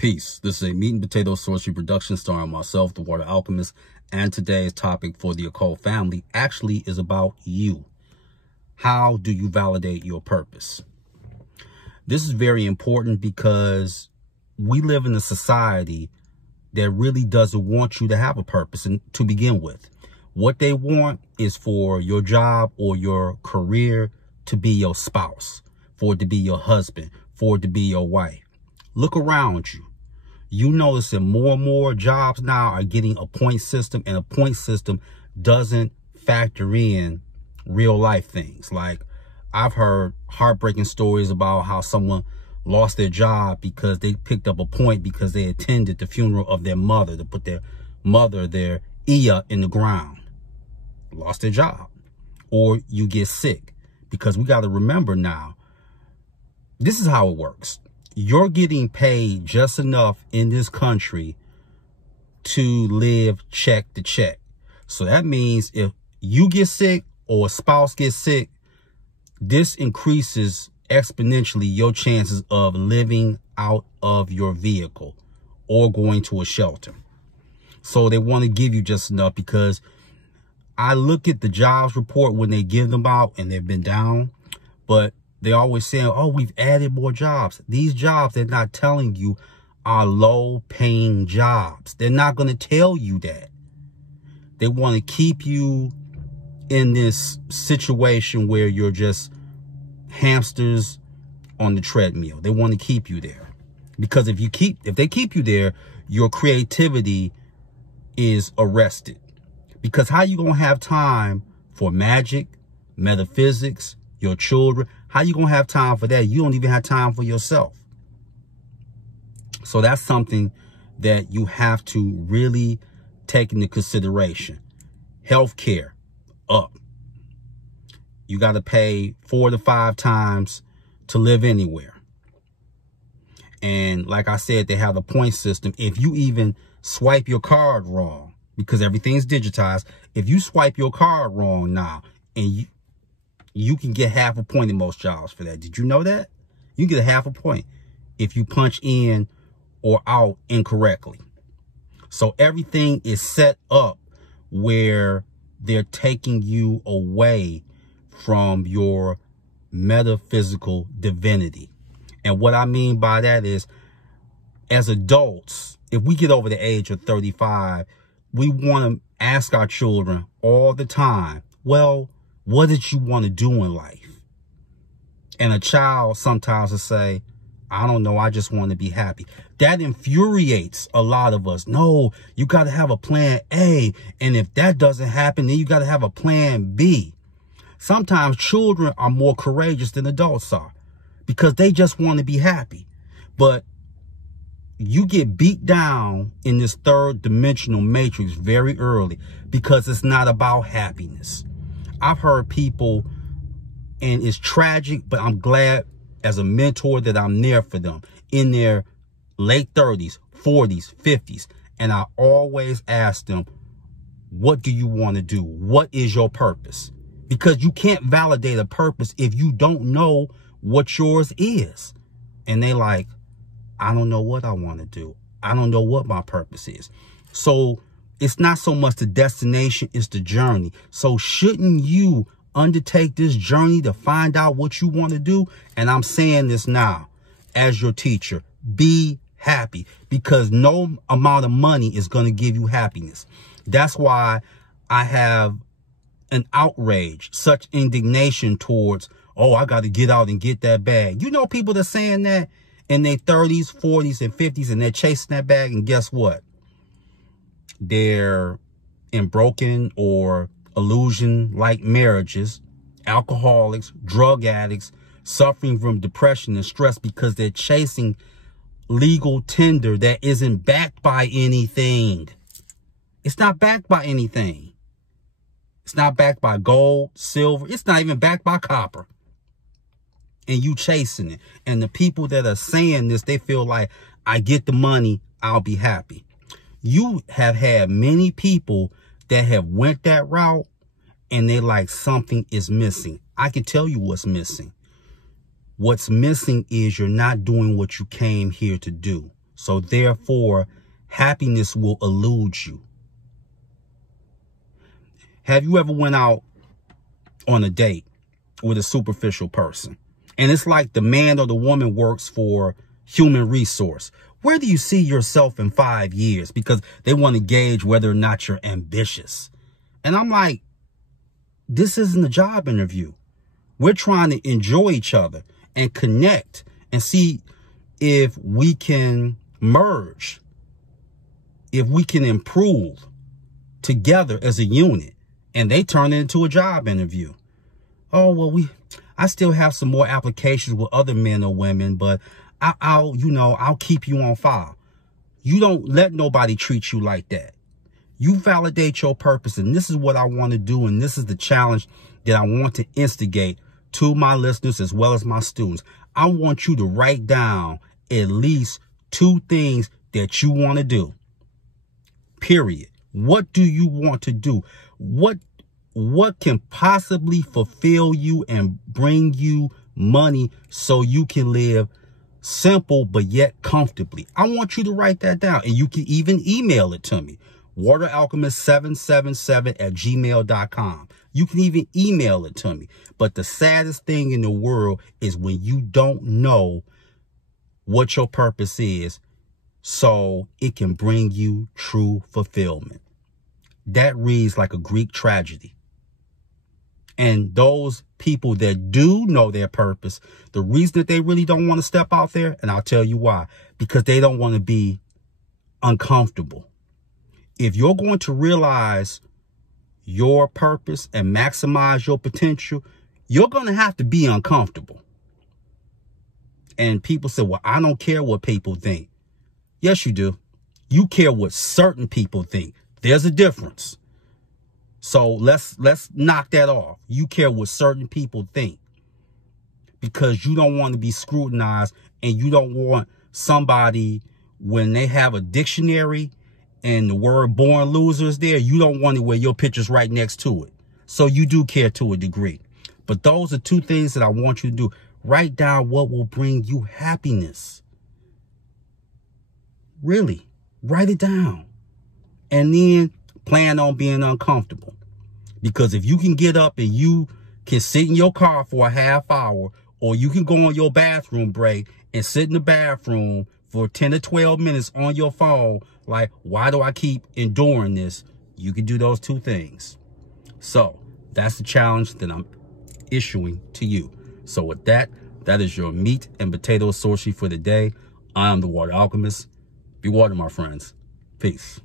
Peace. This is a meat and potato sorcery production starring myself, the Water Alchemist, and today's topic for the occult family actually is about you. How do you validate your purpose? This is very important because we live in a society that really doesn't want you to have a purpose and to begin with. What they want is for your job or your career to be your spouse, for it to be your husband, for it to be your wife. Look around you. You notice that more and more jobs now are getting a point system, and a point system doesn't factor in real life things. Like, I've heard heartbreaking stories about how someone lost their job because they picked up a point because they attended the funeral of their mother to put their mother, their Iya, in the ground. Lost their job. Or you get sick, because we got to remember now, this is how it works. You're getting paid just enough in this country to live check to check. So that means if you get sick or a spouse gets sick, this increases exponentially your chances of living out of your vehicle or going to a shelter. So they want to give you just enough, because I look at the jobs report when they give them out and they've been down, but they always say, oh, we've added more jobs. These jobs, they're not telling you, are low-paying jobs. They're not going to tell you that. They want to keep you in this situation where you're just hamsters on the treadmill. They want to keep you there. Because if they keep you there, your creativity is arrested. Because how you going to have time for magic, metaphysics, your children? How you going to have time for that? You don't even have time for yourself. So that's something that you have to really take into consideration. Healthcare, up. You got to pay 4 to 5 times to live anywhere. And like I said, they have a point system. If you even swipe your card wrong, because everything's digitized, if you swipe your card wrong now, and you can get half a point in most jobs for that. Did you know that? You get a half a point if you punch in or out incorrectly. So everything is set up where they're taking you away from your metaphysical divinity. And what I mean by that is, as adults, if we get over the age of 35, we want to ask our children all the time, well, what did you want to do in life? And a child sometimes will say, I don't know, I just want to be happy. That infuriates a lot of us. No, you got to have a plan A. And if that doesn't happen, then you got to have a plan B. Sometimes children are more courageous than adults are, because they just want to be happy. But you get beat down in this third dimensional matrix very early, because it's not about happiness. I've heard people, and it's tragic, but I'm glad as a mentor that I'm there for them, in their late 30s, 40s, 50s. And I always ask them, what do you want to do? What is your purpose? Because you can't validate a purpose if you don't know what yours is. And they like, I don't know what I want to do. I don't know what my purpose is. So it's not so much the destination, it's the journey. So shouldn't you undertake this journey to find out what you want to do? And I'm saying this now as your teacher, be happy, because no amount of money is going to give you happiness. That's why I have an outrage, such indignation towards, oh, I got to get out and get that bag. You know, people that are saying that in their 30s, 40s, and 50s, and they're chasing that bag, and guess what? They're in broken or illusion-like marriages, alcoholics, drug addicts, suffering from depression and stress because they're chasing legal tender that isn't backed by anything. It's not backed by anything. It's not backed by gold, silver. It's not even backed by copper. And you chasing it. And the people that are saying this, they feel like, I get the money, I'll be happy. You have had many people that have went that route, and they like, something is missing. I can tell you what's missing. What's missing is you're not doing what you came here to do. So therefore, happiness will elude you. Have you ever went out on a date with a superficial person? And it's like the man or the woman works for human resource. Where do you see yourself in 5 years? Because they want to gauge whether or not you're ambitious. And I'm like, this isn't a job interview. We're trying to enjoy each other and connect and see if we can merge, if we can improve together as a unit. And they turn it into a job interview. Oh, well, I still have some more applications with other men or women, but I'll keep you on file. You don't let nobody treat you like that. You validate your purpose, and this is what I want to do, and this is the challenge that I want to instigate to my listeners as well as my students. I want you to write down at least 2 things that you want to do. Period. What do you want to do? What can possibly fulfill you and bring you money so you can live simple but yet comfortably? I want you to write that down, and you can even email it to me. WaterAlchemist777@gmail.com. You can even email it to me. But the saddest thing in the world is when you don't know what your purpose is, so it can bring you true fulfillment. That reads like a Greek tragedy. And those people that do know their purpose, the reason that they really don't want to step out there, and I'll tell you why, because they don't want to be uncomfortable. If you're going to realize your purpose and maximize your potential, you're going to have to be uncomfortable. And people say, well, I don't care what people think. Yes, you do. You care what certain people think. There's a difference. So let's knock that off. You care what certain people think, because you don't want to be scrutinized, and you don't want somebody, when they have a dictionary and the word born loser is there, you don't want it where your picture's right next to it. So you do care to a degree. But those are 2 things that I want you to do. Write down what will bring you happiness. Really, write it down. And then plan on being uncomfortable. Because if you can get up and you can sit in your car for a half hour, or you can go on your bathroom break and sit in the bathroom for 10 to 12 minutes on your phone, like, why do I keep enduring this? You can do those 2 things. So that's the challenge that I'm issuing to you. So with that, that is your meat and potato sorcery for the day. I am the Water Alchemist. Be water, my friends. Peace.